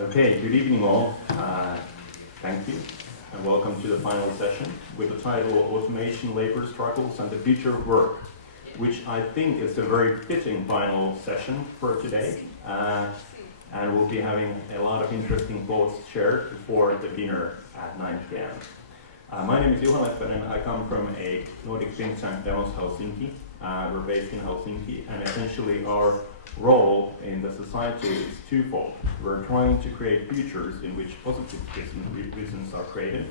Okay, good evening all. Thank you, and welcome to the final session with the title Automation, Labor Struggles and the Future of Work, which I think is a very fitting final session for today. And we'll be having a lot of interesting thoughts shared before the dinner at 9 p.m. My name is Juha Leppänen. I come from a Nordic think tank, Demos Helsinki. We're based in Helsinki, and essentially our role in the society is twofold. We're trying to create futures in which positive visions are created,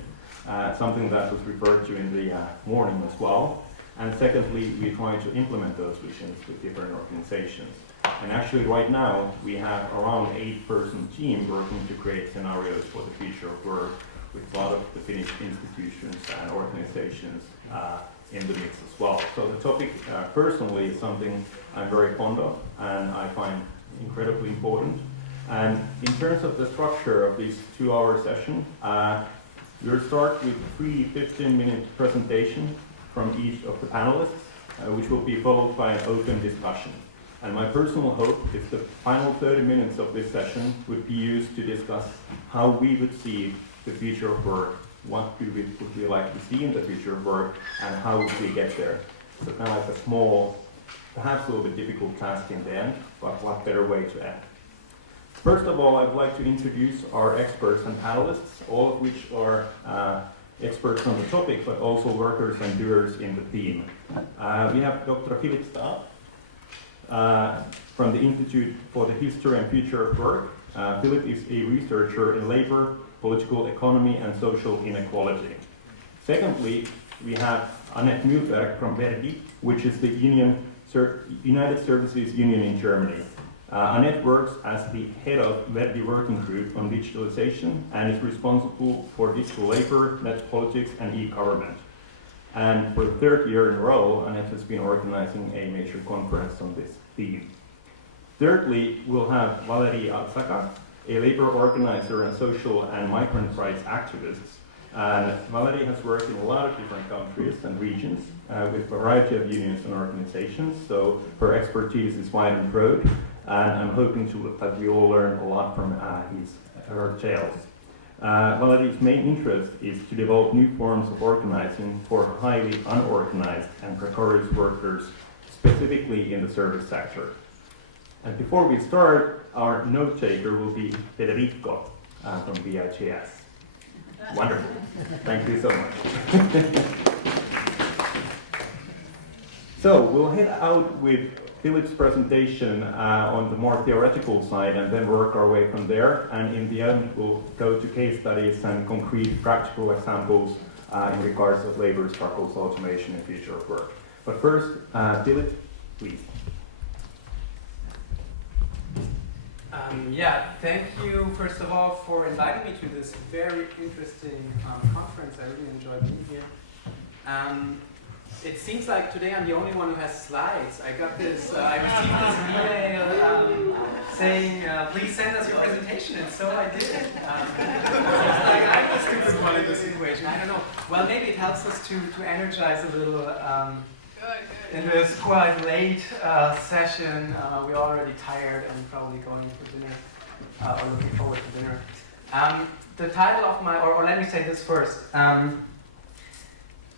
something that was referred to in the morning as well. And secondly, we're trying to implement those visions with different organizations. And actually right now, we have around 8-person team working to create scenarios for the future of work with a lot of the Finnish institutions and organizations in the mix as well. So the topic personally is something I'm very fond of and I find incredibly important. And in terms of the structure of this 2-hour session, we'll start with 3 15-minute presentations from each of the panelists, which will be followed by an open discussion. And my personal hope is the final 30 minutes of this session would be used to discuss how we would see the future of work, what would we like to see in the future of work, and how would we get there. So kind of like a small, perhaps a little bit difficult task in the end, but what better way to end. First of all, I'd like to introduce our experts and panelists, all of which are experts on the topic, but also workers and doers in the theme. We have Dr. Philipp Staab from the Institute for the History and Future of Work. Philipp is a researcher in labor, political economy, and social inequality. Secondly, we have Annette Muehlberg from Verdi, which is the United Services Union in Germany. Annette works as the head of Verdi working group on digitalization and is responsible for digital labor, net politics, and e-government. And for the 3rd year in a row, Annette has been organizing a major conference on this theme. Thirdly, we'll have Valery Alzaga, a labor organizer and social and migrant rights activist. And Valery has worked in a lot of different countries and regions with a variety of unions and organizations, so her expertise is wide and broad, and I'm hoping that we all learn a lot from her tales. Valery's main interest is to develop new forms of organizing for highly unorganized and precarious workers, specifically in the service sector. And before we start, our note taker will be Federico from VIGS. Wonderful. Thank you so much. So we'll head out with Philipp's presentation on the more theoretical side and then work our way from there. And in the end, we'll go to case studies and concrete practical examples in regards of labor struggles, automation, and future of work. But first, Philipp, please. Thank you, first of all, for inviting me to this very interesting conference. I really enjoy being here. It seems like today I'm the only one who has slides. I received this email saying, please send us your presentation, and so I did. It's like I'm the stupid one in this situation. I don't know. Well, maybe it helps us to energize a little. In this quite late session, we're already tired and probably going for dinner, or looking forward to dinner. The title of my, or let me say this first.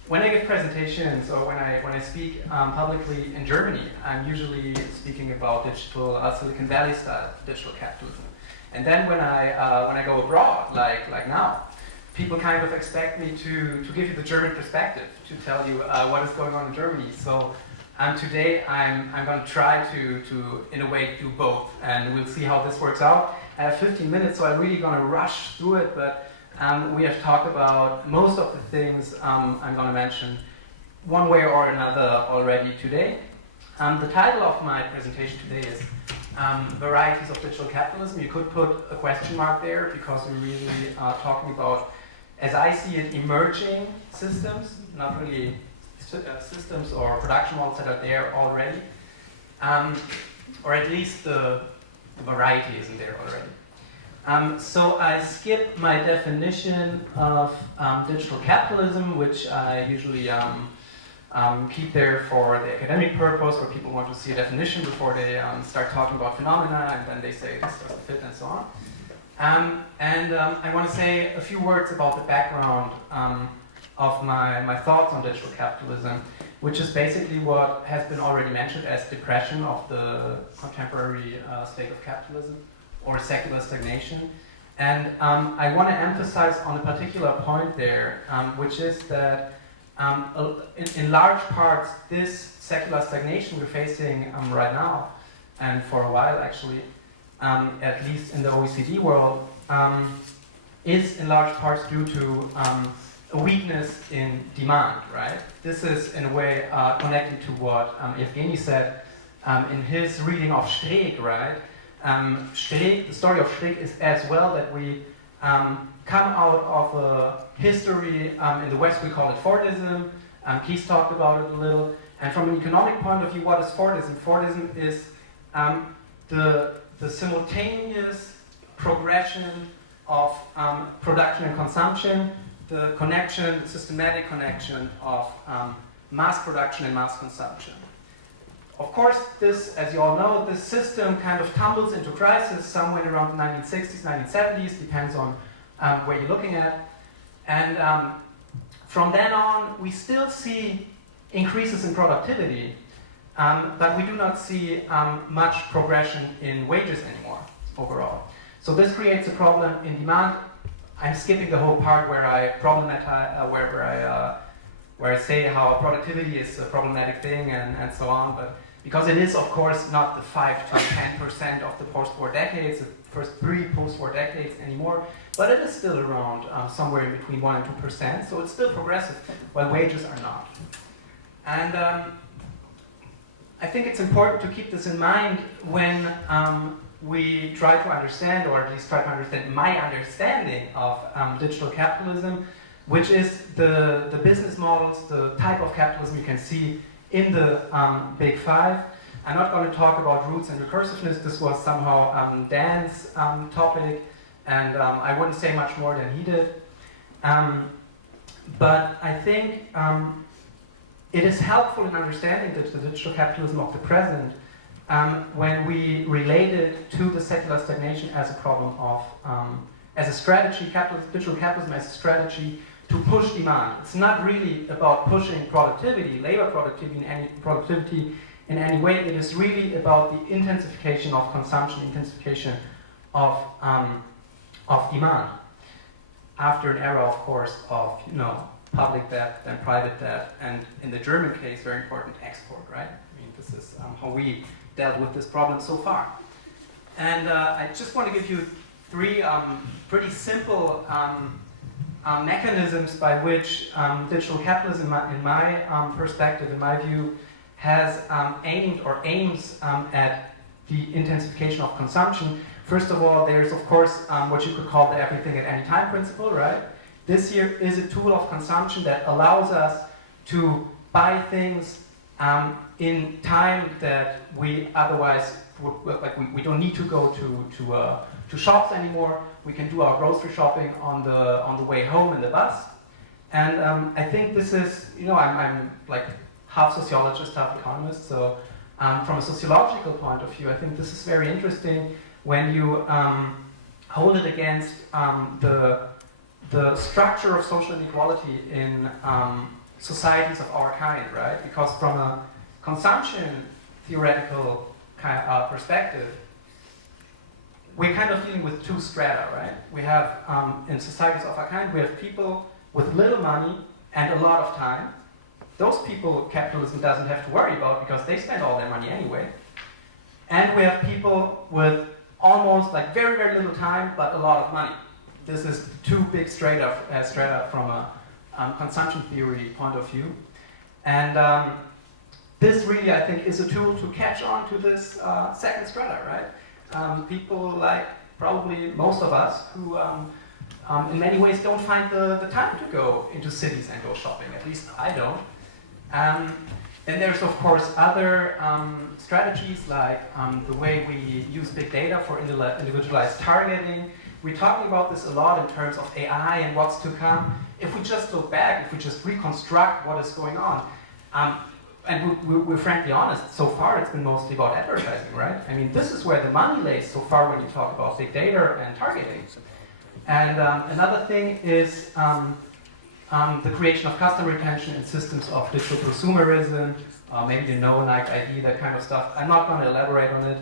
When I give presentations or when I speak publicly in Germany, I'm usually speaking about digital Silicon Valley style digital capitalism. And then when I go abroad, like now, people kind of expect me to give you the German perspective, to tell you what is going on in Germany. So today I'm going to try to in a way do both, and we'll see how this works out. I have 15 minutes, so I'm really going to rush through it, but we have talked about most of the things I'm going to mention one way or another already today. The title of my presentation today is Varieties of Digital Capitalism. You could put a question mark there because we're really talking about, as I see it, emerging systems, not really systems or production models that are there already, or at least the variety isn't there already. So I skip my definition of digital capitalism, which I usually keep there for the academic purpose, where people want to see a definition before they start talking about phenomena, and then they say this doesn't fit and so on. I want to say a few words about the background of my thoughts on digital capitalism, which is basically what has been already mentioned as depression of the contemporary state of capitalism, or secular stagnation. And I want to emphasize on a particular point there, which is that in large parts this secular stagnation we're facing right now, and for a while actually, at least in the OECD world, is in large parts due to a weakness in demand, right? This is in a way connected to what Evgeny said in his reading of Streeck, right? Streeck, the story of Streeck is as well that we come out of a history, in the West we call it Fordism, Keith talked about it a little, and from an economic point of view, what is Fordism? Fordism is the simultaneous progression of production and consumption, the connection, systematic connection of mass production and mass consumption. Of course, this, as you all know, this system kind of tumbles into crisis somewhere around the 1960s, 1970s, depends on where you're looking at. And from then on, we still see increases in productivity, but we do not see much progression in wages anymore overall. So this creates a problem in demand. I'm skipping the whole part where I problematize, where I say how productivity is a problematic thing and so on, but because it is, of course, not the 5 to 10% of the post-war decades, the first 3 post-war decades anymore, but it is still around somewhere in between 1 and 2%, so it's still progressive, while wages are not. And I think it's important to keep this in mind when we try to understand, or at least try to understand my understanding of digital capitalism, which is the business models, the type of capitalism you can see in the Big Five. I'm not going to talk about roots and recursiveness. This was somehow Dan's topic, and I wouldn't say much more than he did. But I think it is helpful in understanding the digital capitalism of the present when we relate it to the secular stagnation as a problem of, as a strategy, digital capitalism as a strategy to push demand. It's not really about pushing productivity, labor productivity in any way. It is really about the intensification of consumption, intensification of demand. After an era, of course, of public debt, then private debt, and in the German case, very important, export, right? I mean, this is how we dealt with this problem so far. And I just want to give you 3 pretty simple mechanisms by which digital capitalism, in my perspective, in my view, has aimed or aims at the intensification of consumption. First of all, there's of course what you could call the everything at any time principle, right? This here is a tool of consumption that allows us to buy things in time that we otherwise would, like we don't need to go to shops anymore. We can do our grocery shopping on the way home in the bus. And I think this is, I'm like half sociologist, half economist, so from a sociological point of view, I think this is very interesting when you hold it against the structure of social inequality in societies of our kind, right? Because from a consumption theoretical kind of perspective, we're kind of dealing with 2 strata, right? We have, in societies of our kind, we have people with little money and a lot of time. Those people capitalism doesn't have to worry about because they spend all their money anyway. And we have people with almost like very, very little time, but a lot of money. This is 2 big strata from a consumption theory point of view. And this really, I think, is a tool to catch on to this second strata, right? People like probably most of us who in many ways don't find the time to go into cities and go shopping, at least I don't. Then there's of course other strategies like the way we use big data for individualized targeting. We're talking about this a lot in terms of AI and what's to come. If we just look back, if we just reconstruct what is going on, and we're frankly honest, so far it's been mostly about advertising, right? I mean, this is where the money lays so far when you talk about big data and targeting. And another thing is the creation of customer retention in systems of digital consumerism, maybe you know Nike ID, that kind of stuff. I'm not going to elaborate on it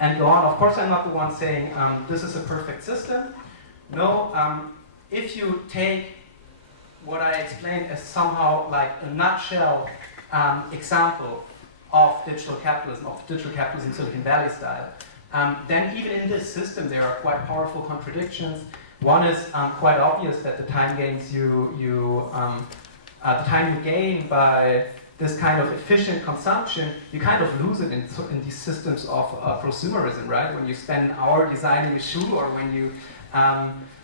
and go on. Of course, I'm not the one saying this is a perfect system. No, if you take what I explained as somehow like a nutshell example of digital capitalism Silicon Valley style, then even in this system there are quite powerful contradictions. One is quite obvious, that the time gains the time you gain by this kind of efficient consumption, you kind of lose it in these systems of prosumerism, right? When you spend an hour designing a shoe, or when you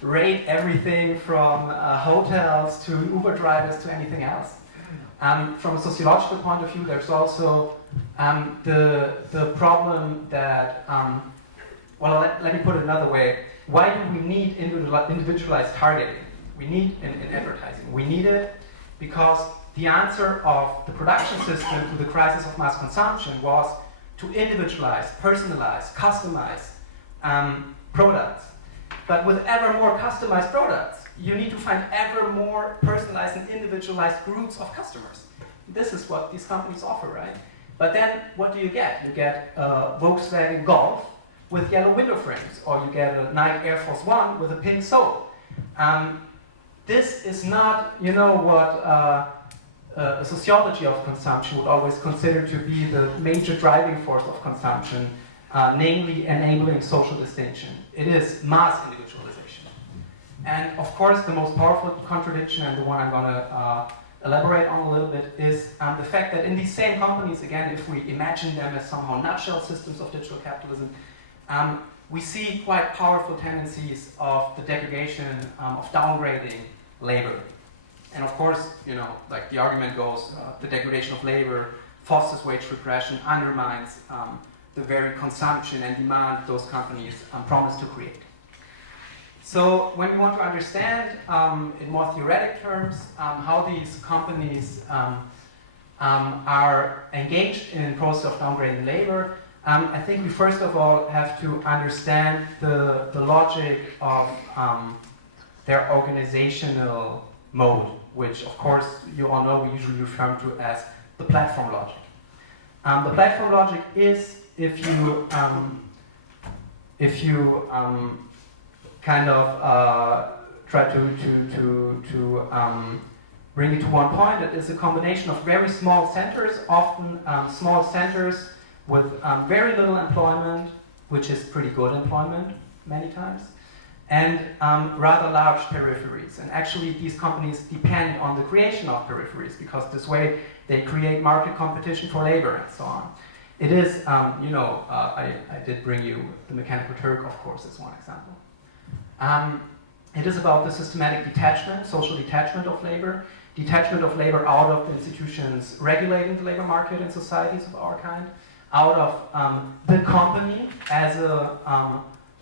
rate everything from hotels to Uber drivers to anything else. From a sociological point of view, there's also the problem that, well, let me put it another way. Why do we need individualized targeting? We need in advertising. We need it because the answer of the production system to the crisis of mass consumption was to individualize, personalize, customize products. But with ever more customized products, you need to find ever more personalized and individualized groups of customers. This is what these companies offer, right? But then what do you get? You get a Volkswagen Golf with yellow window frames, or you get a Nike Air Force One with a pink sole. This is not, you know, what a sociology of consumption would always consider to be the major driving force of consumption, namely enabling social distinction. It is mass individualization. And of course, the most powerful contradiction, and the one I'm going to elaborate on a little bit, is the fact that in these same companies, again, if we imagine them as somehow nutshell systems of digital capitalism, we see quite powerful tendencies of the degradation, of downgrading labor. And of course, you know, like the argument goes, the degradation of labor fosters wage regression, undermines the very consumption and demand those companies promise to create. So when we want to understand, in more theoretic terms, how these companies are engaged in the process of downgrading labor, I think we first of all have to understand the logic of their organizational mode, which of course you all know we usually refer to as the platform logic. The platform logic is if you kind of try to bring it to one point, it is a combination of very small centers, often small centers with very little employment, which is pretty good employment many times, and rather large peripheries. And actually these companies depend on the creation of peripheries, because this way they create market competition for labor and so on. It is, you know, I did bring you the Mechanical Turk, of course, as one example. It is about the systematic detachment, social detachment of labor out of the institutions regulating the labor market in societies of our kind, out of the company as a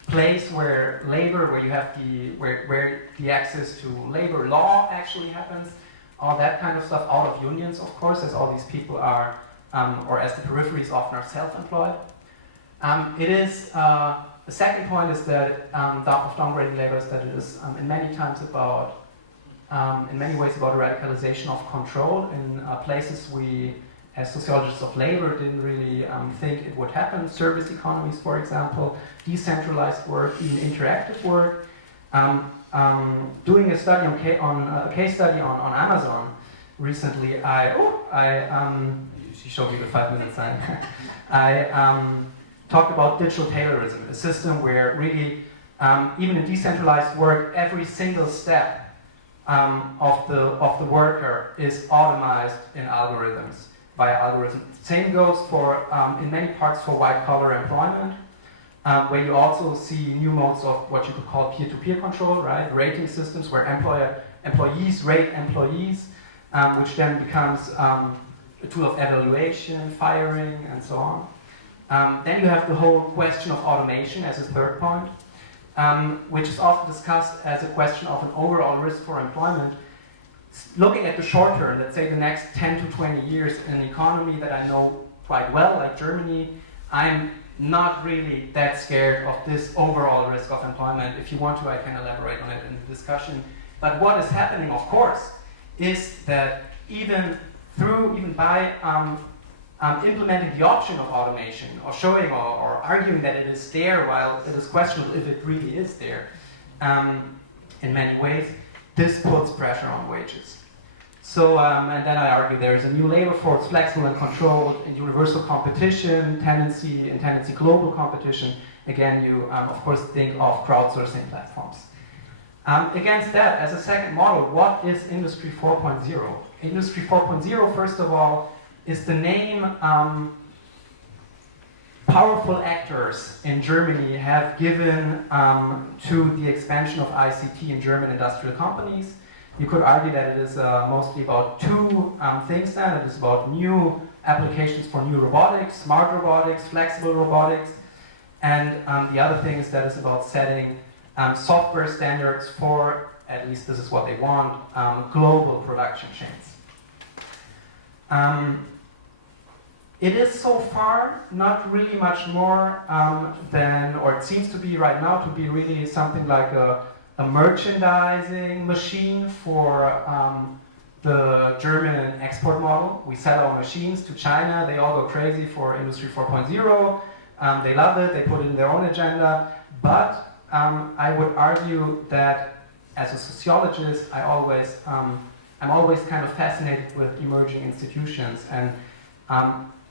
place where labor, where you have where the access to labor law actually happens, all that kind of stuff, out of unions, of course, as all these people are, or as the peripheries often are self-employed. It is, the second point is that of downgrading labor is that it is in many ways about a radicalization of control in places we, as sociologists of labor, didn't really think it would happen. Service economies, for example, decentralized work, even interactive work. Doing a study on a case study on Amazon recently, she showed me the 5-minute sign. I talked about digital Taylorism, a system where really, even in decentralized work, every single step of the worker is automized in algorithms, via algorithms. Same goes for, in many parts, for white-collar employment, where you also see new modes of what you could call peer-to-peer control, right? Rating systems where employees rate employees, which then becomes a tool of evaluation, firing, and so on. Then you have the whole question of automation as a third point, which is often discussed as a question of an overall risk for employment. looking at the short term, let's say the next 10 to 20 years, in an economy that I know quite well, like Germany, I'm not really that scared of this overall risk of employment. If you want to, I can elaborate on it in the discussion. But what is happening, of course, is that even by implementing the option of automation, or showing or arguing that it is there, while it is questionable if it really is there, in many ways, this puts pressure on wages. So, and then I argue there is a new labor force, flexible and controlled, and universal competition, tendency global competition. Again, you, of course, think of crowdsourcing platforms. Against that, as a second model, what is Industry 4.0? Industry 4.0, first of all, is the name powerful actors in Germany have given to the expansion of ICT in German industrial companies. You could argue that it is mostly about two things then. It is about new applications for new robotics, smart robotics, flexible robotics, and the other thing is that it's about setting software standards for, at least this is what they want, global production chains. It is so far not really much more than, or it seems to be right now to be really something like a merchandising machine for the German export model. We sell our machines to China, they all go crazy for Industry 4.0, they love it, they put it in their own agenda, but I would argue that as a sociologist, I'm always kind of fascinated with emerging institutions, and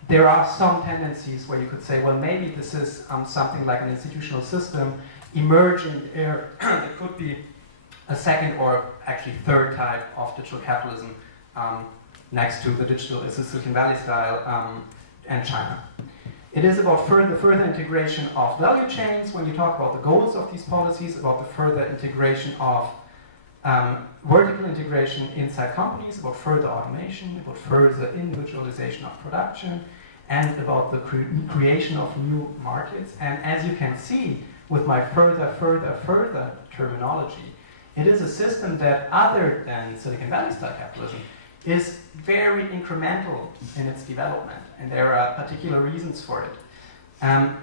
there are some tendencies where you could say, well, maybe this is something like an institutional system emerging there. There could be a second or actually third type of digital capitalism next to the digital Silicon Valley style and China. It is about further integration of value chains when you talk about the goals of these policies, about the further integration of vertical integration inside companies, about further automation, about further individualization of production, and about the creation of new markets. And as you can see with my further terminology, it is a system that, other than Silicon Valley style capitalism, is very incremental in its development, and there are particular reasons for it.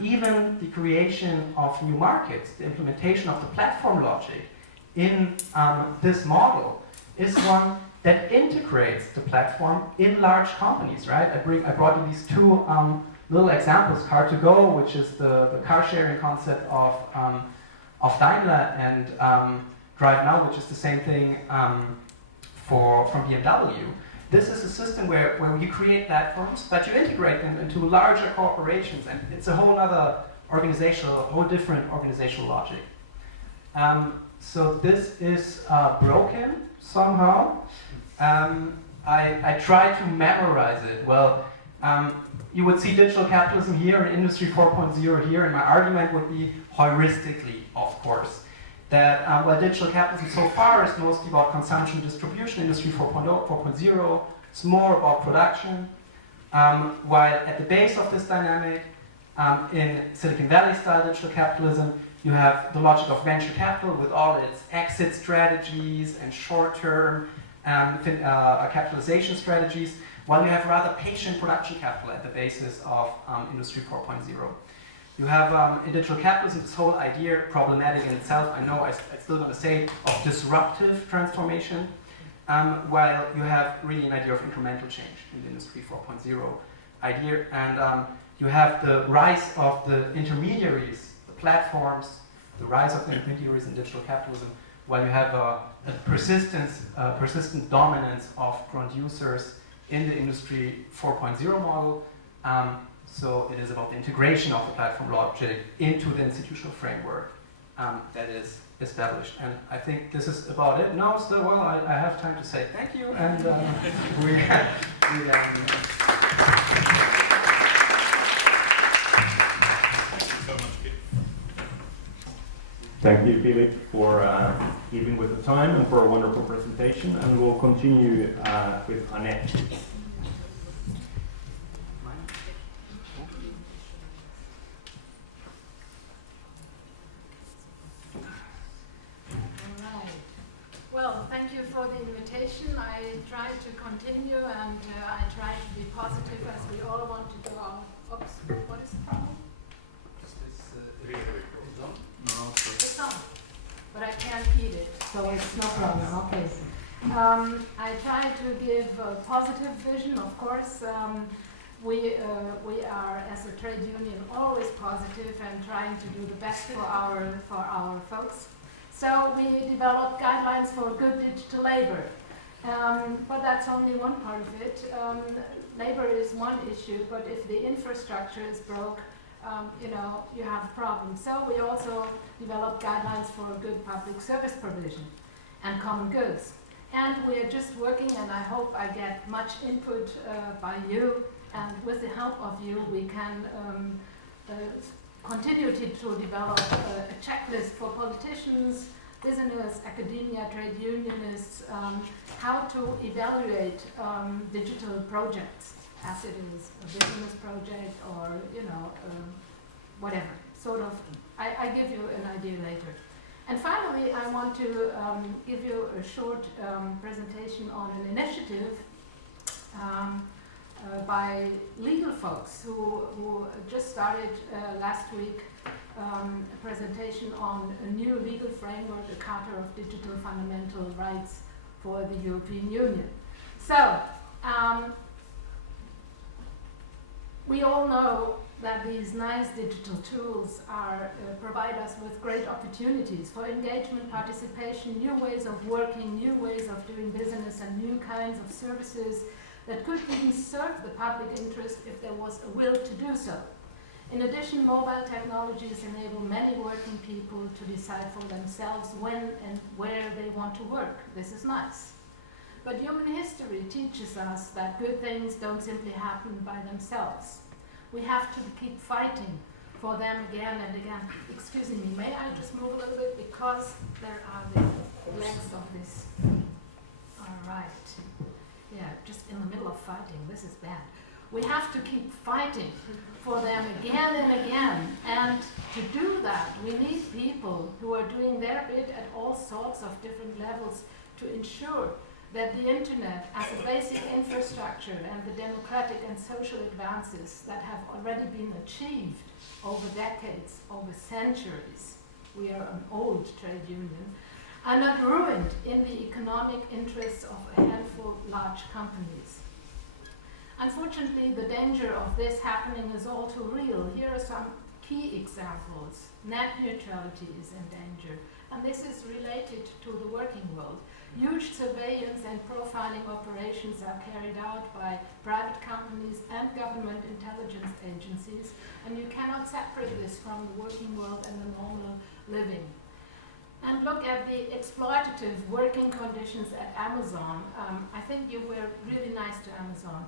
Even the creation of new markets, the implementation of the platform logic in this model is one that integrates the platform in large companies, right? I brought you these two little examples, Car2Go, which is the car sharing concept of Daimler, and Drive Now, which is the same thing from BMW. This is a system where you create platforms, but you integrate them into larger corporations, and it's a whole different organizational logic. So this is broken somehow. I try to memorize it. Well, you would see digital capitalism here and Industry 4.0 here, and my argument would be heuristically, of course, that while digital capitalism so far is mostly about consumption distribution, Industry 4.0, it's more about production, while at the base of this dynamic, in Silicon Valley style digital capitalism, you have the logic of venture capital with all its exit strategies and short-term capitalization strategies, while you have rather patient production capital at the basis of Industry 4.0. You have in digital capitalism this whole idea, problematic in itself, I know I'm still going to say, of disruptive transformation, while you have really an idea of incremental change in the Industry 4.0 idea, and you have the rise of the intermediaries, the platforms, the rise of the intermediaries in digital capitalism, while you have a persistent dominance of producers in the Industry 4.0 model. So it is about the integration of the platform logic into the institutional framework that is established. And I think this is about it. No, still, well, I have time to say thank you, and Thank you, Philipp, for keeping with the time and for a wonderful presentation. And we'll continue with Annette. Well, thank you for the invitation. I try to continue, and I try to be positive as we all want to do our. Oops, what is the problem? It's on, but I can't eat it, so it's no problem. Okay. I try to give a positive vision, of course. We are, as a trade union, always positive and trying to do the best for our folks. So we developed guidelines for good digital labor, but that's only one part of it. Labor is one issue, but if the infrastructure is broke, you have problems. So we also developed guidelines for good public service provision and common goods. And we are just working, and I hope I get much input by you, and with the help of you, we can continue to develop a checklist for politicians, business, academia, trade unionists, how to evaluate digital projects, as it is a business project or whatever. Sort of, I give you an idea later. And finally, I want to give you a short presentation on an initiative by legal folks who just started last week a presentation on a new legal framework, a Charter of Digital Fundamental Rights for the European Union. So, we all know that these nice digital tools provide us with great opportunities for engagement, participation, new ways of working, new ways of doing business, and new kinds of services that could even serve the public interest if there was a will to do so. In addition, mobile technologies enable many working people to decide for themselves when and where they want to work. This is nice. But human history teaches us that good things don't simply happen by themselves. We have to keep fighting for them again and again. Excuse me, may I just move a little bit because there are the legs of this. All right. Yeah, just in the middle of fighting. This is bad. We have to keep fighting for them again and again. And to do that, we need people who are doing their bit at all sorts of different levels to ensure that the internet as a basic infrastructure and the democratic and social advances that have already been achieved over decades, over centuries, we are an old trade union, are not ruined in the economic interests of a handful of large companies. Unfortunately, the danger of this happening is all too real. Here are some key examples. Net neutrality is in danger, and this is related to the working world. Huge surveillance and profiling operations are carried out by private companies and government intelligence agencies, and you cannot separate this from the working world and the normal living. And look at the exploitative working conditions at Amazon. I think you were really nice to Amazon.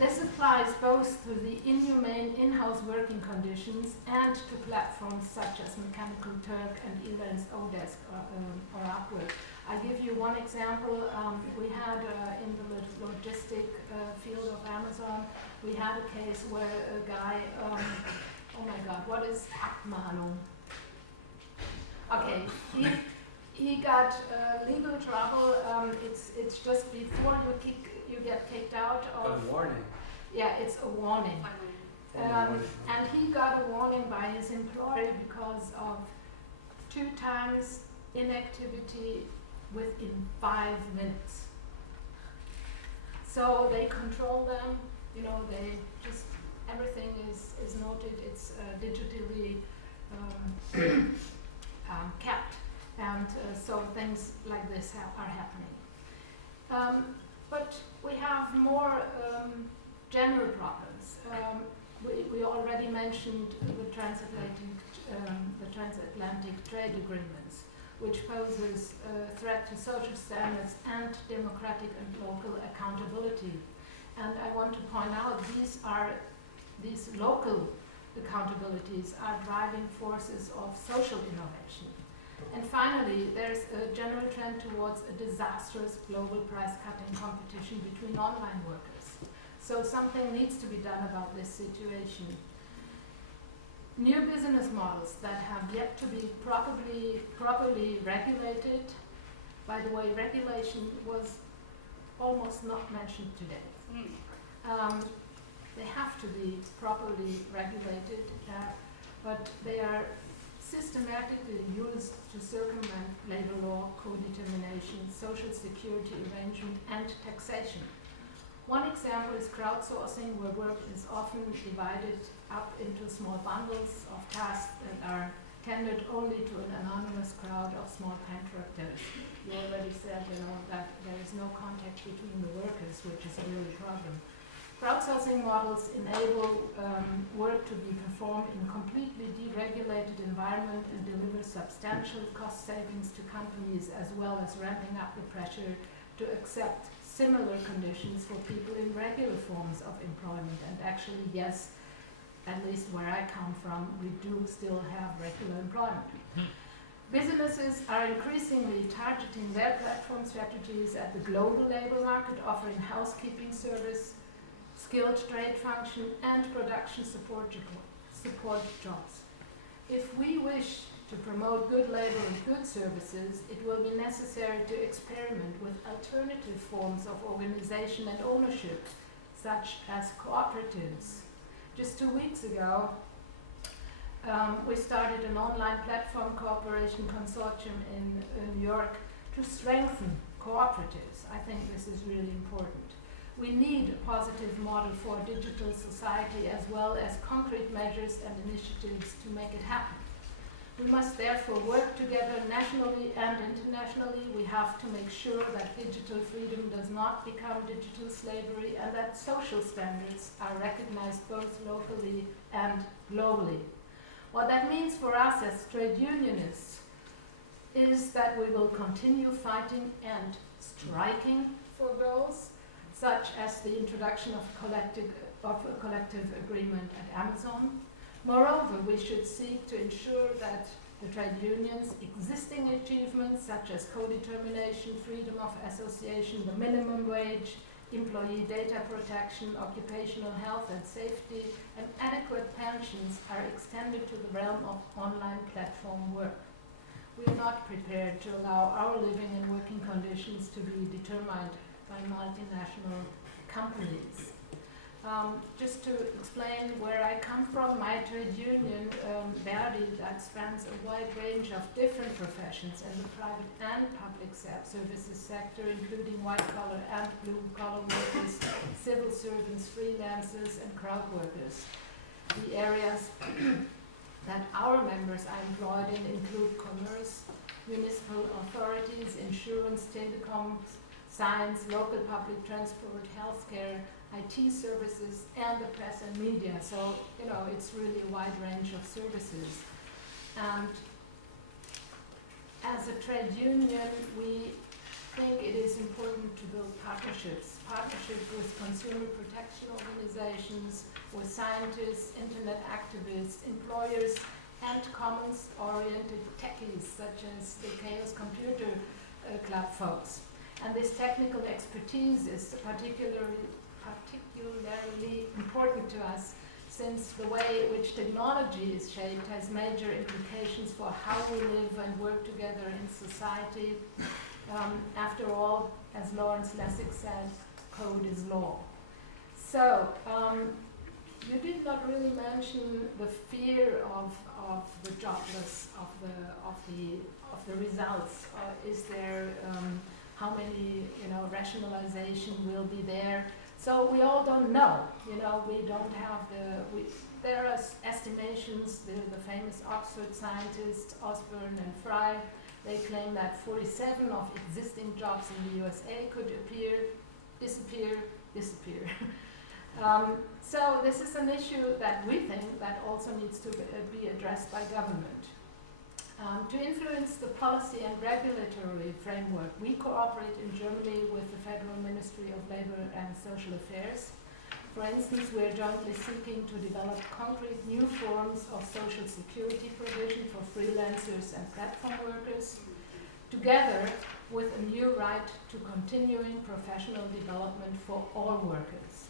This applies both to the inhumane in-house working conditions and to platforms such as Mechanical Turk and Elance Odesk or Upwork. I'll give you one example. We had in the logistic field of Amazon, we had a case where a guy, oh my God, what is Abmahnung? Okay, he got legal trouble. It's just before you get kicked out of. A warning. Yeah, it's a warning. And he got a warning by his employer because of 2 times inactivity within 5 minutes. So they control them. They just everything is noted. It's digitally kept, and so things like this are happening. But we have more general problems. We already mentioned the transatlantic trade agreements, which poses a threat to social standards and democratic and local accountability. And I want to point out these local accountabilities are driving forces of social innovation. And finally, there's a general trend towards a disastrous global price-cutting competition between online workers. So something needs to be done about this situation. New business models that have yet to be properly regulated. By the way, regulation was almost not mentioned today. They have to be properly regulated, but they are systematically used to circumvent labor law, co-determination, social security arrangement, and taxation. One example is crowdsourcing, where work is often divided up into small bundles of tasks that are tendered only to an anonymous crowd of small contractors. You already said, that there is no contact between the workers, which is a real problem. Crowdsourcing models enable work to be performed in a completely deregulated environment and deliver substantial cost savings to companies, as well as ramping up the pressure to accept similar conditions for people in regular forms of employment. And actually, yes, at least where I come from, we do still have regular employment. Businesses are increasingly targeting their platform strategies at the global labor market, offering housekeeping service, skilled trade function, and production support jobs. If we wish to promote good labor and good services, it will be necessary to experiment with alternative forms of organization and ownership, such as cooperatives. Just 2 weeks ago, we started an online platform cooperation consortium in New York to strengthen cooperatives. I think this is really important. We need a positive model for a digital society, as well as concrete measures and initiatives to make it happen. We must therefore work together nationally and internationally. We have to make sure that digital freedom does not become digital slavery, and that social standards are recognized both locally and globally. What that means for us as trade unionists is that we will continue fighting and striking for goals, such as the introduction of a collective agreement at Amazon. Moreover, we should seek to ensure that the trade unions' existing achievements, such as co-determination, freedom of association, the minimum wage, employee data protection, occupational health and safety, and adequate pensions, are extended to the realm of online platform work. We are not prepared to allow our living and working conditions to be determined by multinational companies. Just to explain where I come from, my trade union, Verdi, that spans a wide range of different professions in the private and public services sector, including white-collar and blue-collar workers, civil servants, freelancers, and crowd workers. The areas that our members are employed in include commerce, municipal authorities, insurance, telecoms, science, local public transport, healthcare, IT services, and the press and media. So, it's really a wide range of services. And as a trade union, we think it is important to build partnerships with consumer protection organizations, with scientists, internet activists, employers, and commons-oriented techies, such as the Chaos Computer Club folks. And this technical expertise is particularly important to us, since the way in which technology is shaped has major implications for how we live and work together in society. After all, as Lawrence Lessig said, code is law. So, you did not really mention the fear of the jobless, of the results. Is there how many rationalization will be there? So we all don't know. We don't have there are estimations. The famous Oxford scientists Osborne and Fry, they claim that 47 of existing jobs in the USA could disappear. So this is an issue that we think that also needs to be addressed by government. To influence the policy and regulatory framework, we cooperate in Germany with the Federal Ministry of Labor and Social Affairs. For instance, we are jointly seeking to develop concrete new forms of social security provision for freelancers and platform workers, together with a new right to continuing professional development for all workers.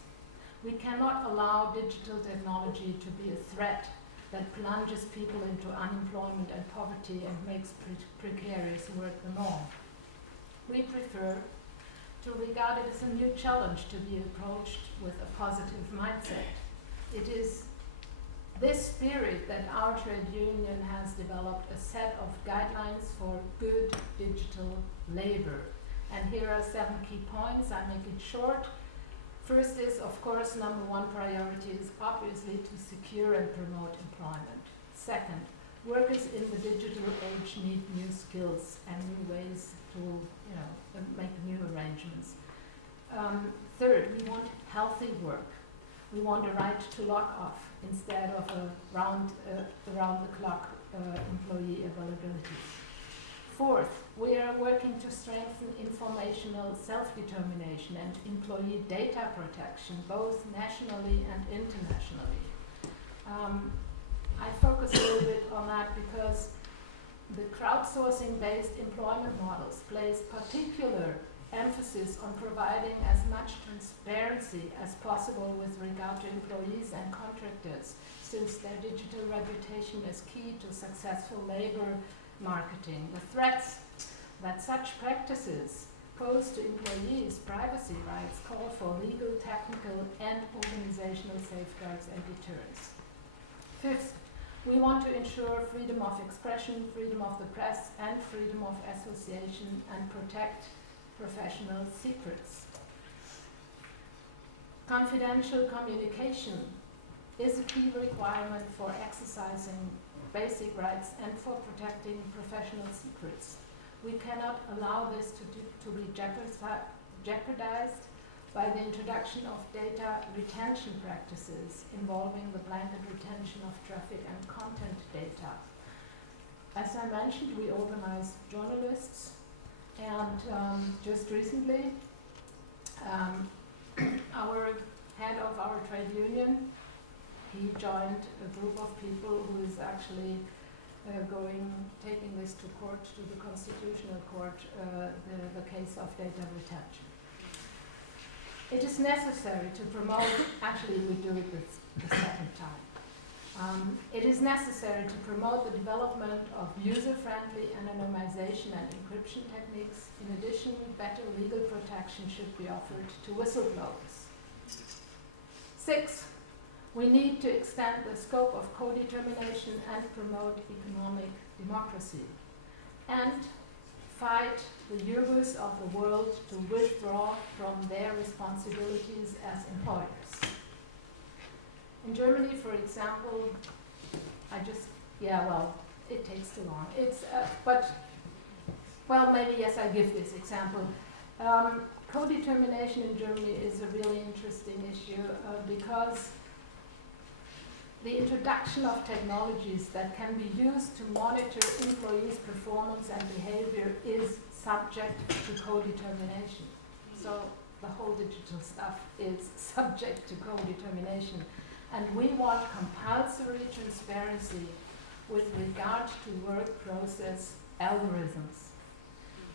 We cannot allow digital technology to be a threat that plunges people into unemployment and poverty and makes precarious work the norm. We prefer to regard it as a new challenge to be approached with a positive mindset. It is this spirit that our trade union has developed a set of guidelines for good digital labor. And here are 7 key points. I make it short. First is, of course, number 1 priority is obviously to secure and promote employment. Second, workers in the digital age need new skills and new ways to, make new arrangements. Third, we want healthy work. We want a right to log off instead of a round-the-clock employee availability. Fourth, we are working to strengthen informational self-determination and employee data protection, both nationally and internationally. I focus a little bit on that because the crowdsourcing-based employment models place particular emphasis on providing as much transparency as possible with regard to employees and contractors, since their digital reputation is key to successful labor marketing. The threats that such practices pose to employees' privacy rights call for legal, technical, and organizational safeguards and deterrence. Fifth, we want to ensure freedom of expression, freedom of the press, and freedom of association, and protect professional secrets. Confidential communication is a key requirement for exercising basic rights and for protecting professional secrets. We cannot allow this to be jeopardized by the introduction of data retention practices involving the blanket retention of traffic and content data. As I mentioned, we organize journalists, and just recently our head of our trade union, he joined a group of people who is actually taking this to court, to the Constitutional Court, the case of data retention. It is necessary to promote, actually we do it the second time. It is necessary to promote the development of user-friendly anonymization and encryption techniques. In addition, better legal protection should be offered to whistleblowers. 6, we need to extend the scope of co-determination and promote economic democracy. And fight the hubris of the world to withdraw from their responsibilities as employers. In Germany, for example, it takes too long. Maybe yes, I give this example. Co-determination in Germany is a really interesting issue because the introduction of technologies that can be used to monitor employees' performance and behavior is subject to co-determination. So the whole digital stuff is subject to co-determination. And we want compulsory transparency with regard to work process algorithms.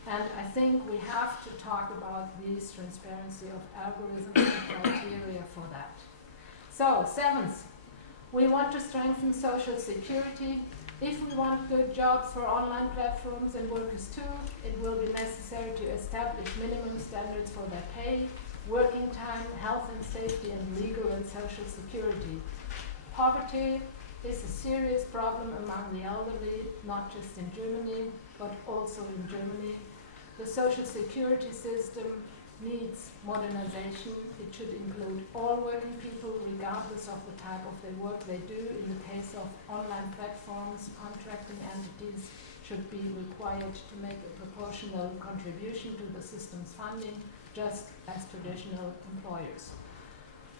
And I think we have to talk about these transparency of algorithms and criteria for that. So, 7th, we want to strengthen social security. If we want good jobs for online platforms and workers too, it will be necessary to establish minimum standards for their pay, working time, health and safety, and legal and social security. Poverty is a serious problem among the elderly, not just in Germany, but also in Germany. The social security system needs modernization. It should include all working people, regardless of the type of their work they do. In the case of online platforms, contracting entities should be required to make a proportional contribution to the system's funding, just as traditional employers.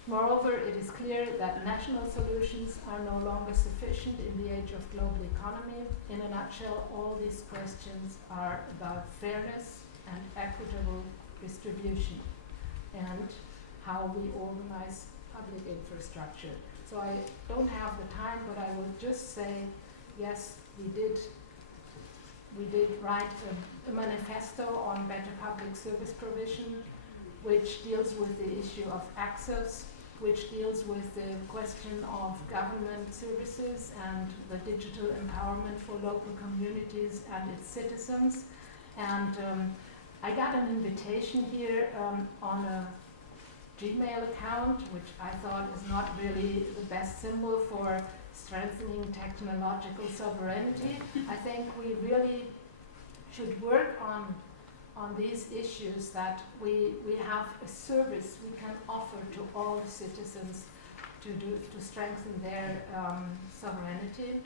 Moreover, it is clear that national solutions are no longer sufficient in the age of global economy. In a nutshell, all these questions are about fairness and equitable distribution and how we organize public infrastructure. So I don't have the time, but I will just say, yes, we did write a manifesto on better public service provision, which deals with the issue of access, which deals with the question of government services and the digital empowerment for local communities and its citizens. And I got an invitation here on a Gmail account, which I thought is not really the best symbol for strengthening technological sovereignty. I think we really should work on these issues, that we have a service we can offer to all citizens to strengthen their sovereignty.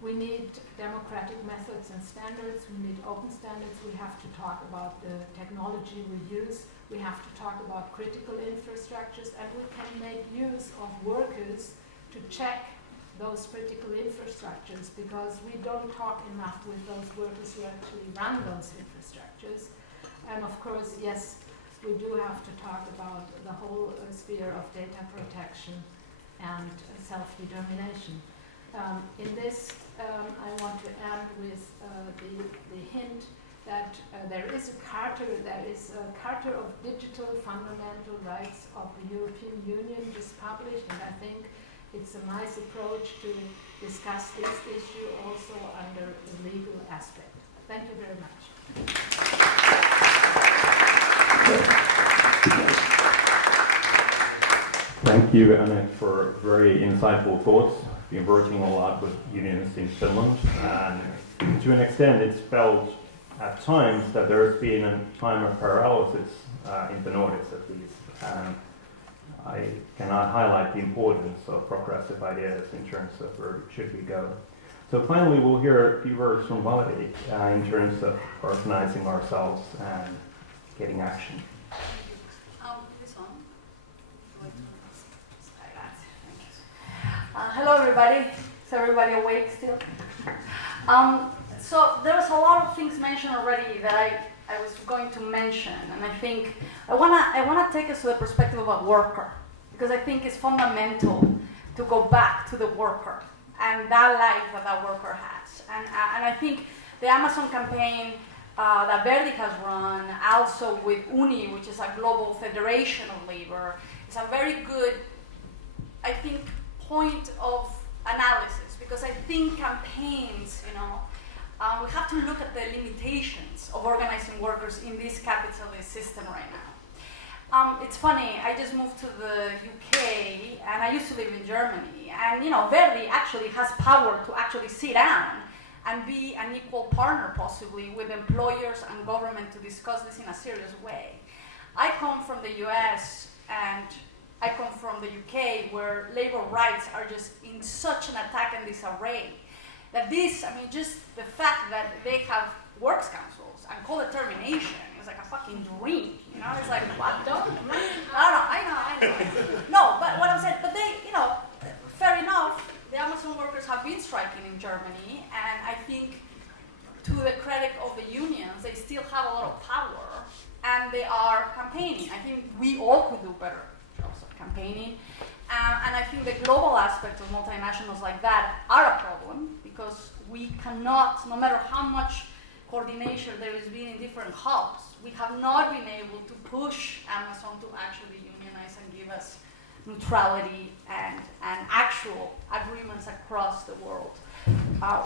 We need democratic methods and standards. We need open standards. We have to talk about the technology we use. We have to talk about critical infrastructures, and we can make use of workers to check those critical infrastructures, because we don't talk enough with those workers who actually run those infrastructures. And of course, yes, we do have to talk about the whole sphere of data protection and self-determination. In this, I want to end with the hint that there is a Charter of Digital Fundamental Rights of the European Union just published, and I think it's a nice approach to discuss this issue also under the legal aspect. Thank you very much. Thank you, Annette, for very insightful thoughts. Been working a lot with unions in Finland, and to an extent it's felt at times that there's been a time of paralysis in the Nordics at least. I cannot highlight the importance of progressive ideas in terms of where should we go. So finally we'll hear a few words from Valery in terms of organizing ourselves and getting action. This one. Hello everybody. Is everybody awake still? So there was a lot of things mentioned already that I was going to mention, and I think I wanna take us to the perspective of a worker, because I think it's fundamental to go back to the worker and that life that worker has. And I think the Amazon campaign that Verdi has run, also with UNI, which is a global federation of labor, is a very good, I think, point of analysis, because I think campaigns, we have to look at the limitations of organizing workers in this capitalist system right now. It's funny, I just moved to the UK and I used to live in Germany, and Verdi actually has power to actually sit down and be an equal partner possibly with employers and government to discuss this in a serious way. I come from the US and I come from the UK, where labor rights are just in such an attack and disarray that just the fact that they have works councils and co-determination is like a fucking dream, It's like, what? I know. No, but what I'm saying, but they, fair enough, the Amazon workers have been striking in Germany, and I think to the credit of the unions, they still have a lot of power, and they are campaigning. I think we all could do better jobs of campaigning. And I think the global aspect of multinationals like that are a problem, because we cannot, no matter how much coordination there has been in different hubs, we have not been able to push Amazon to actually unionize and give us neutrality and actual agreements across the world,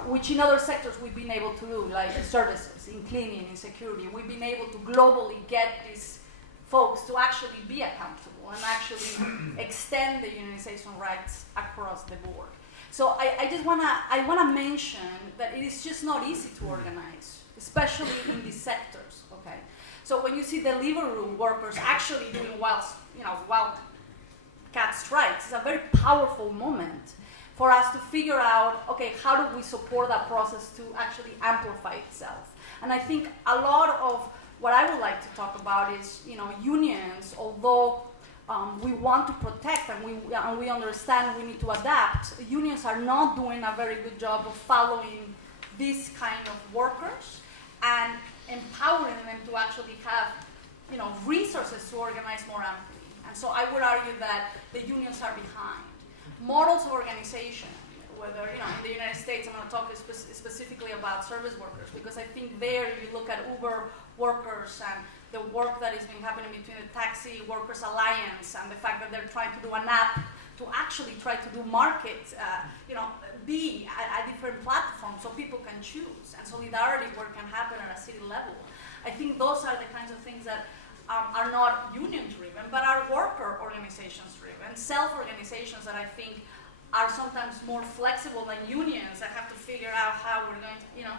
which in other sectors we've been able to do, like services, in cleaning, in security. We've been able to globally get these folks to actually be accountable and actually extend the unionization rights across the board. So I wanna mention that it is just not easy to organize, especially in these sectors. Okay, so when you see Deliveroo workers actually doing wildcat strikes, it's a very powerful moment for us to figure out, okay, how do we support that process to actually amplify itself? And I think a lot of what I would like to talk about is, unions, although we want to protect and we understand we need to adapt, unions are not doing a very good job of following this kind of workers and empowering them to actually have, resources to organize more amply. And so I would argue that the unions are behind. Models of organization, whether, in the United States, I'm going to talk specifically about service workers, because I think there you look at Uber workers and the work that has been happening between the Taxi Workers Alliance and the fact that they're trying to do an app to actually try to do market, be a different platform so people can choose, and solidarity work can happen at a city level. I think those are the kinds of things that are not union-driven, but are worker organizations-driven, self-organizations that I think are sometimes more flexible than unions that have to figure out how we're going to,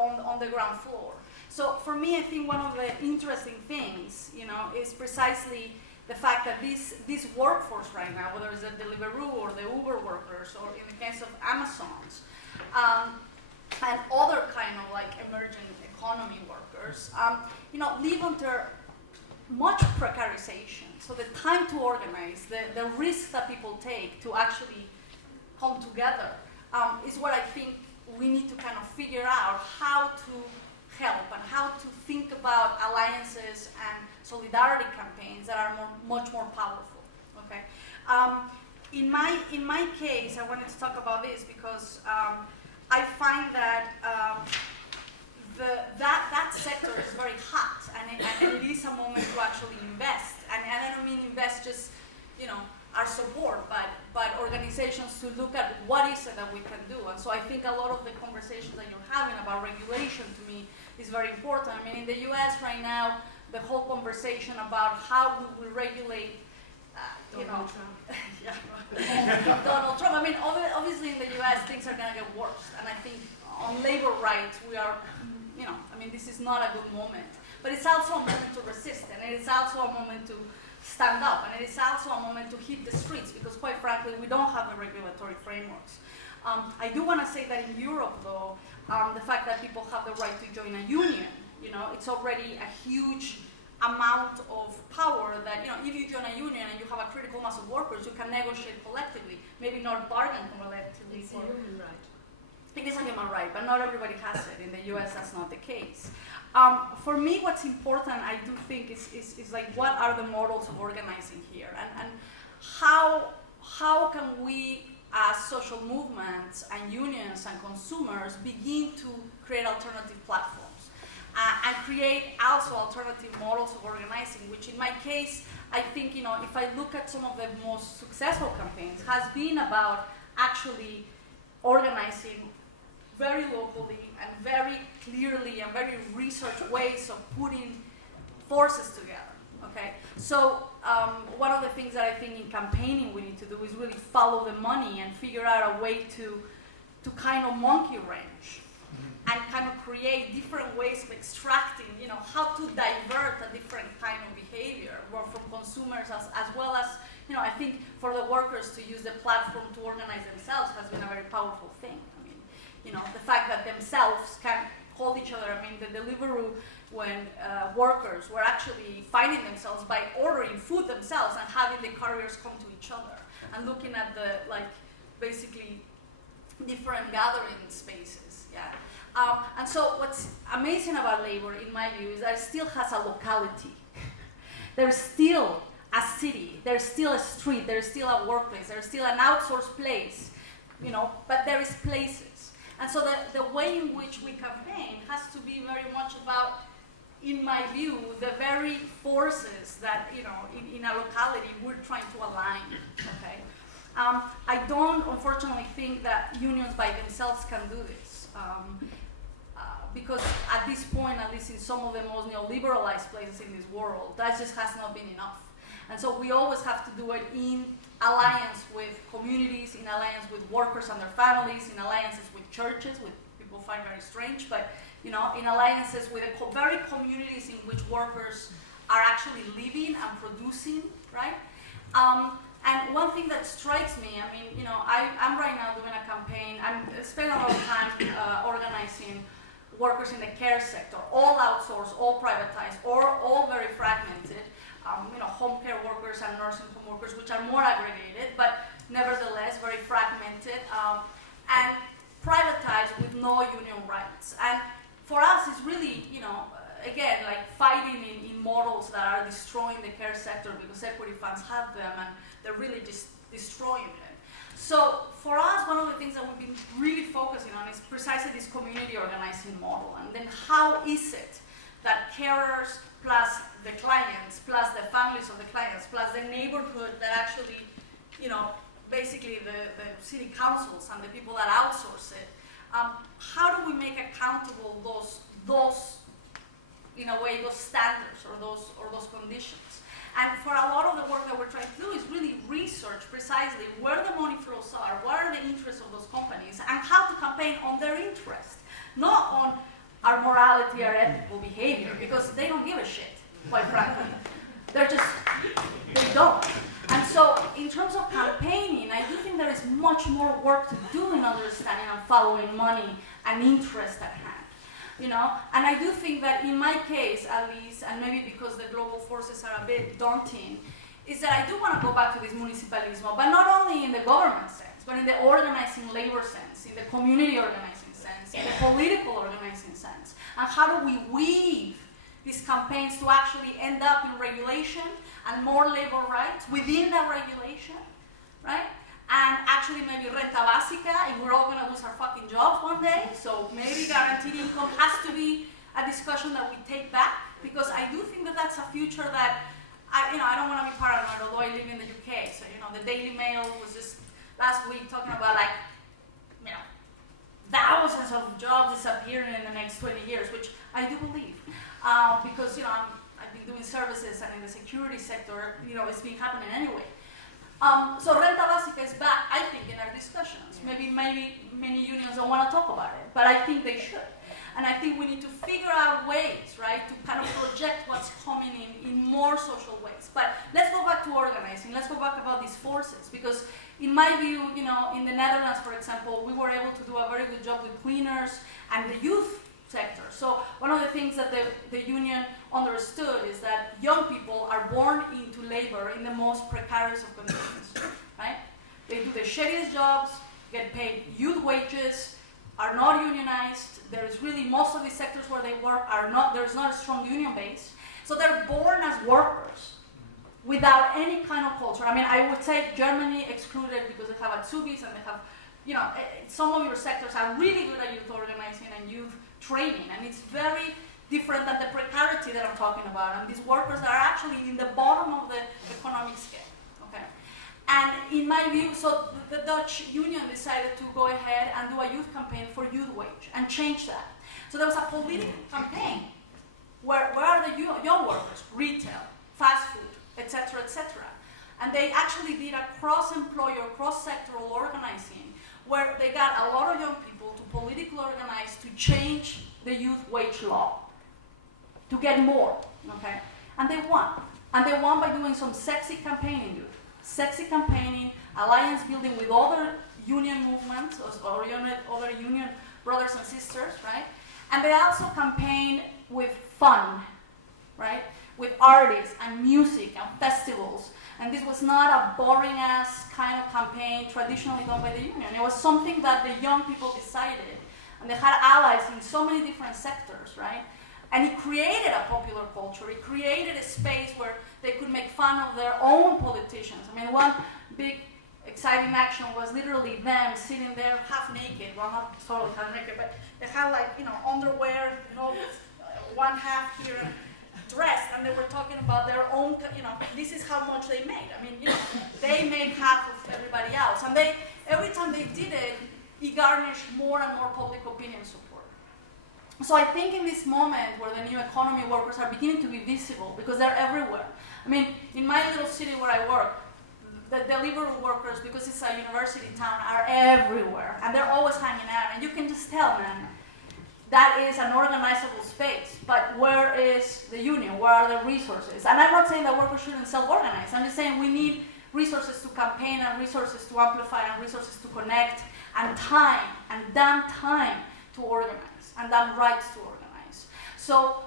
on the ground floor. So for me, I think one of the interesting things, is precisely the fact that this workforce right now, whether it's the Deliveroo or the Uber workers, or in the case of Amazon's, and other kind of like emerging economy workers, live under much precarization. So the time to organize, the risk that people take to actually come together, is what I think we need to kind of figure out how to help and how to think about alliances and solidarity campaigns that are much more powerful. Okay. In my case, I wanted to talk about this because I find that that sector is very hot, and it is a moment to actually invest. And I don't mean invest just, our support, but organizations to look at what is it that we can do. And so I think a lot of the conversations that you're having about regulation to me is very important. I mean, in the US right now, the whole conversation about how we will regulate Donald Trump. Yeah. Donald Trump. I mean, obviously in the US things are going to get worse. And I think on labor rights we are, this is not a good moment. But it's also a moment to resist, and it is also a moment to stand up, and it is also a moment to hit the streets, because quite frankly, we don't have the regulatory frameworks. I do want to say that in Europe, though, the fact that people have the right to join a union, it's already a huge amount of power that, if you join a union and you have a critical mass of workers, you can negotiate collectively, maybe not bargain collectively. It's a human right. It is a human right, but not everybody has it. In the US, that's not the case. For me, what's important, I do think, is like, what are the models of organizing here? And how can we, as social movements and unions and consumers, begin to create alternative platforms? And create also alternative models of organizing, which in my case, I think, if I look at some of the most successful campaigns, has been about actually organizing very locally and very clearly and very researched ways of putting forces together, okay? So one of the things that I think in campaigning we need to do is really follow the money and figure out a way to kind of monkey wrench and kind of create different ways of extracting, how to divert a different kind of behavior from consumers as well as, I think for the workers to use the platform to organize themselves has been a very powerful thing. The fact that themselves can call each other. I mean, the Deliveroo, when workers were actually finding themselves by ordering food themselves and having the couriers come to each other and looking at the, basically different gathering spaces, yeah. And so what's amazing about labor, in my view, is that it still has a locality. There's still a city, there's still a street, there's still a workplace, there's still an outsourced place, but there is places. And so the way in which we campaign has to be very much about, in my view, the very forces that, in a locality we're trying to align, okay? I don't, unfortunately, think that unions by themselves can do this. Because at this point, at least in some of the most neoliberalized places in this world, that just has not been enough. And so we always have to do it in alliance with communities, in alliance with workers and their families, in alliances with churches, which people find very strange, but in alliances with very communities in which workers are actually living and producing, right? And one thing that strikes me, I'm right now doing a campaign. I'm spending a lot of time organizing workers in the care sector, all outsourced, all privatized, or all very fragmented. Home care workers and nursing home workers, which are more aggregated, but nevertheless very fragmented, and privatized with no union rights. And for us, it's really, again, like fighting in models that are destroying the care sector because equity funds have them and they're really just destroying it. So for us, one of the things that we've been really focusing on is precisely this community organizing model. And then how is it that carers plus the clients, plus the families of the clients, plus the neighborhood that actually, basically the city councils and the people that outsource it, how do we make accountable those in a way, those standards or those conditions. And for a lot of the work that we're trying to do is really research precisely where the money flows are, what are the interests of those companies, and how to campaign on their interest, not on our morality, our ethical behavior, because they don't give a shit, quite frankly. They don't. And so, in terms of campaigning, I do think there is much more work to do in understanding and following money and interest at hand. And I do think that in my case, at least, and maybe because the global forces are a bit daunting, is that I do want to go back to this municipalismo, but not only in the government sense, but in the organizing labor sense, in the community organizing sense, in the political organizing sense. And how do we weave these campaigns to actually end up in regulation and more labor rights within that regulation, right? And actually maybe renta básica, if we're all going to lose our fucking jobs one day. So maybe guaranteed income has to be a discussion that we take back, because I do think that that's a future that, I don't want to be paranoid, although I live in the UK. So, the Daily Mail was just last week talking about thousands of jobs disappearing in the next 20 years, which I do believe. Because, I've been doing services, and in the security sector, it's been happening anyway. So renta básica is back, I think, in our discussions. Maybe many unions don't want to talk about it, but I think they should. And I think we need to figure out ways, right, to kind of project what's coming in more social ways. But let's go back to organizing. Let's go back about these forces, because in my view, in the Netherlands, for example, we were able to do a very good job with cleaners and the youth sector. So one of the things that the union understood is that young people are born into labor in the most precarious of conditions, right? They do the shittiest jobs, get paid youth wages, are not unionized. There's really, most of the sectors where they work there's not a strong union base. So they're born as workers without any kind of culture. I mean, I would say Germany excluded, because they have Azubis and they have, some of your sectors are really good at youth organizing and youth training, and it's very different than the precarity that I'm talking about, and these workers are actually in the bottom of the economic scale, okay? And in my view, so the Dutch union decided to go ahead and do a youth campaign for youth wage and change that. So there was a political campaign where are the young workers? Retail, fast food, etc., etc. And they actually did a cross-employer, cross-sectoral organizing, where they got a lot of young people to politically organize to change the youth wage law, to get more, okay? And they won. And they won by doing some sexy campaigning, dude. Sexy campaigning, alliance building with other union movements, or other union brothers and sisters, right? And they also campaigned with fun, right? With artists and music and festivals. And this was not a boring-ass kind of campaign traditionally done by the union. It was something that the young people decided. And they had allies in so many different sectors, right? And it created a popular culture. It created a space where they could make fun of their own politicians. I mean, one big exciting action was literally them sitting there half naked. Well, not totally half naked, but they had underwear, one half here, dressed, and they were talking about their own, this is how much they made. I mean, they made half of everybody else. And every time they did it, it garnished more and more public opinion support. So I think in this moment where the new economy workers are beginning to be visible, because they're everywhere. I mean, in my little city where I work, the delivery workers, because it's a university town, are everywhere. And they're always hanging out. And you can just tell, man, that is an organizable space. But where is the union? Where are the resources? And I'm not saying that workers shouldn't self-organize. I'm just saying we need resources to campaign, and resources to amplify, and resources to connect, and time, and damn time to organize, and damn rights to organize. So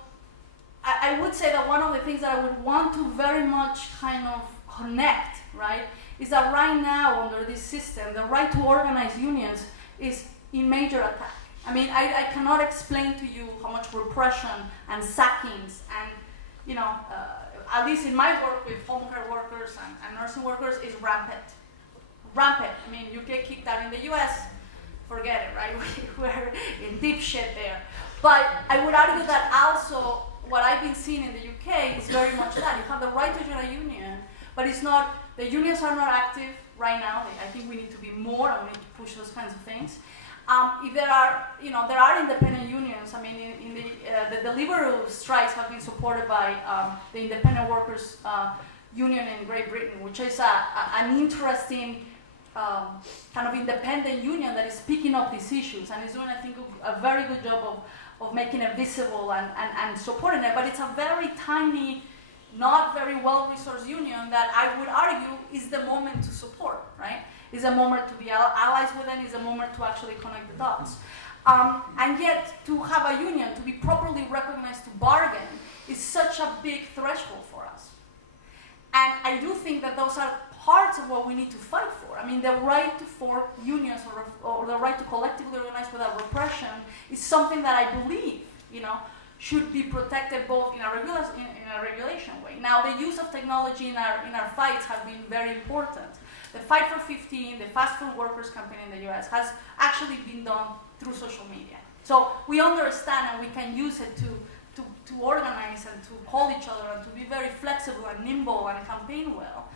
I would say that one of the things that I would want to very much kind of connect, right, is that right now under this system, the right to organize unions is in major attack. I mean, I cannot explain to you how much repression and sackings and, at least in my work with home care workers and nursing workers, is rampant. Rampant. I mean, you get kicked out in the US, forget it, right? We're in deep shit there. But I would argue that also what I've been seeing in the UK is very much that. You have the right to join a union, but it's not, the unions are not active right now. I think we need to be more, and we need to push those kinds of things. If there are, there are independent unions. I mean, in the Deliveroo strikes have been supported by the Independent Workers Union in Great Britain, which is an interesting kind of independent union that is picking up these issues and is doing, I think, a very good job of making it visible and supporting it. But it's a very tiny, not very well-resourced union that I would argue is the moment to support, right? Is a moment to be allies with them, is a moment to actually connect the dots. And yet, to have a union, to be properly recognized to bargain, is such a big threshold for us. And I do think that those are parts of what we need to fight for. I mean, the right to form unions or the right to collectively organize without repression is something that I believe, should be protected both in a regulation way. Now, the use of technology in our fights has been very important. The Fight for 15, the fast food workers campaign in the US, has actually been done through social media. So we understand and we can use it to organize and to call each other and to be very flexible and nimble and campaign well.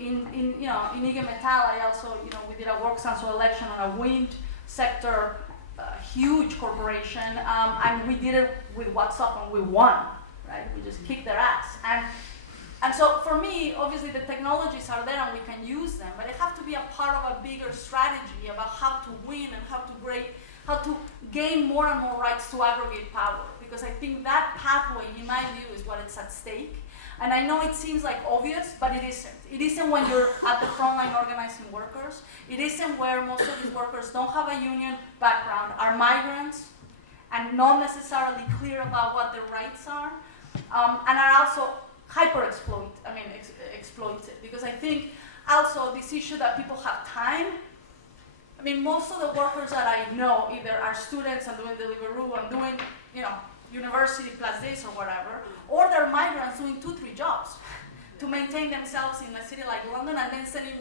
In IG Metall, I also, we did a work council election on a wind sector, huge corporation, and we did it with WhatsApp and we won, right? We just kicked their ass. And so for me, obviously the technologies are there and we can use them, but they have to be a part of a bigger strategy about how to win and how to gain more and more rights to aggregate power. Because I think that pathway, in my view, is what is at stake. And I know it seems like obvious, but it isn't. It isn't when you're at the front line organizing workers. It isn't where most of these workers don't have a union background, are migrants, and not necessarily clear about what their rights are, and are also exploited. Because I think also this issue that people have time. I mean, most of the workers that I know either are students and doing Deliveroo and doing, university plus this or whatever, or they're migrants doing 2-3 jobs to maintain themselves in a city like London and then sending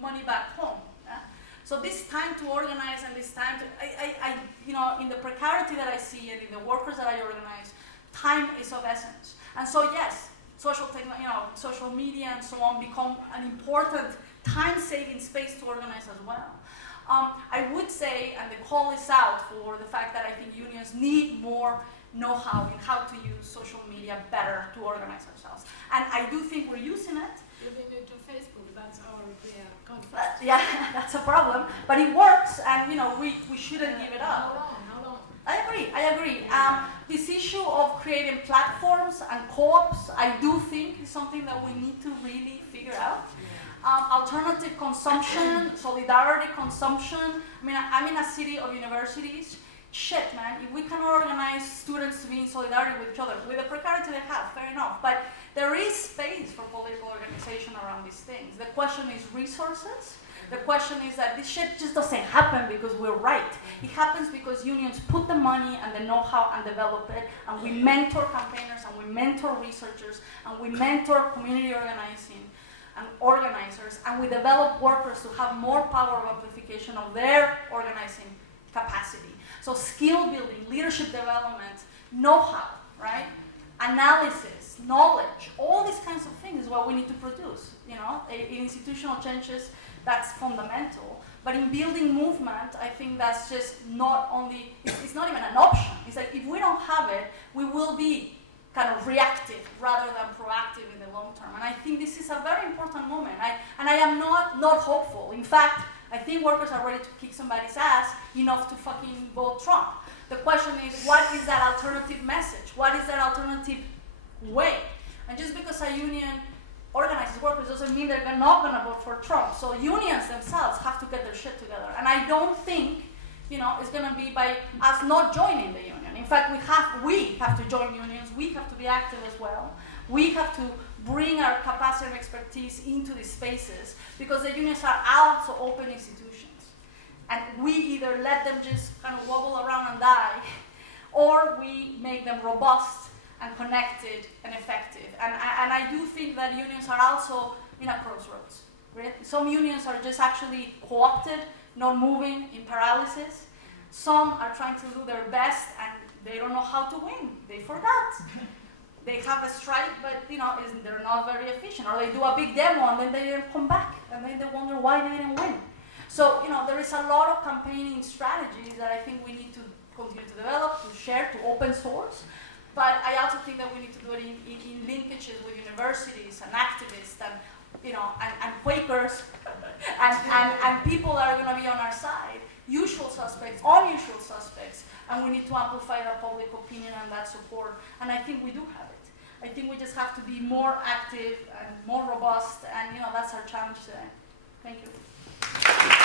money back home. Yeah? So this time to organize and this time to, in the precarity that I see and in the workers that I organize, time is of essence. And so yes, social media and so on become an important time-saving space to organize as well. I would say, and the call is out for the fact that I think unions need more know-how in how to use social media better to organize ourselves. And I do think we're using it. Giving it to Facebook, that's our conflict. Yeah, that's a problem. But it works, and we shouldn't give it up. How long? I agree. This issue of creating platforms and co-ops, I do think is something that we need to really figure out. Alternative consumption, solidarity consumption. I mean, I'm in a city of universities. Shit, man, if we cannot organize students to be in solidarity with each other, with the precarity they have, fair enough. But there is space for political organization around these things. The question is resources. The question is that this shit just doesn't happen because we're right. It happens because unions put the money and the know-how and develop it, and we mentor campaigners, and we mentor researchers, and we mentor community organizing and organizers, and we develop workers to have more power of amplification of their organizing capacity. So skill building, leadership development, know-how, right? Analysis, knowledge, all these kinds of things is what we need to produce. In institutional changes, that's fundamental. But in building movement, I think that's just not only, it's not even an option. It's like if we don't have it, we will be kind of reactive rather than proactive in the long term. And I think this is a very important moment. I am not hopeful. In fact, I think workers are ready to kick somebody's ass enough to fucking vote Trump. The question is, what is that alternative message? What is that alternative way? And just because a union organizes workers doesn't mean they're not going to vote for Trump. So unions themselves have to get their shit together. And I don't think, it's going to be by us not joining the union. In fact, we have to join unions. We have to be active as well. We have to bring our capacity and expertise into these spaces because the unions are also open institutions. And we either let them just kind of wobble around and die, or we make them robust and connected and effective. And I do think that unions are also in a crossroads. Right? Some unions are just actually co-opted, not moving, in paralysis. Some are trying to do their best and they don't know how to win. They forgot. They have a strike, but they're not very efficient. Or they do a big demo and then they didn't come back. And then they wonder why they didn't win. So, there is a lot of campaigning strategies that I think we need to continue to develop, to share, to open source. But I also think that we need to do it in linkages with universities and activists and, and Quakers and people that are going to be on our side, usual suspects, unusual suspects, and we need to amplify that public opinion and that support. And I think we do have it. I think we just have to be more active and more robust, and that's our challenge today. Thank you.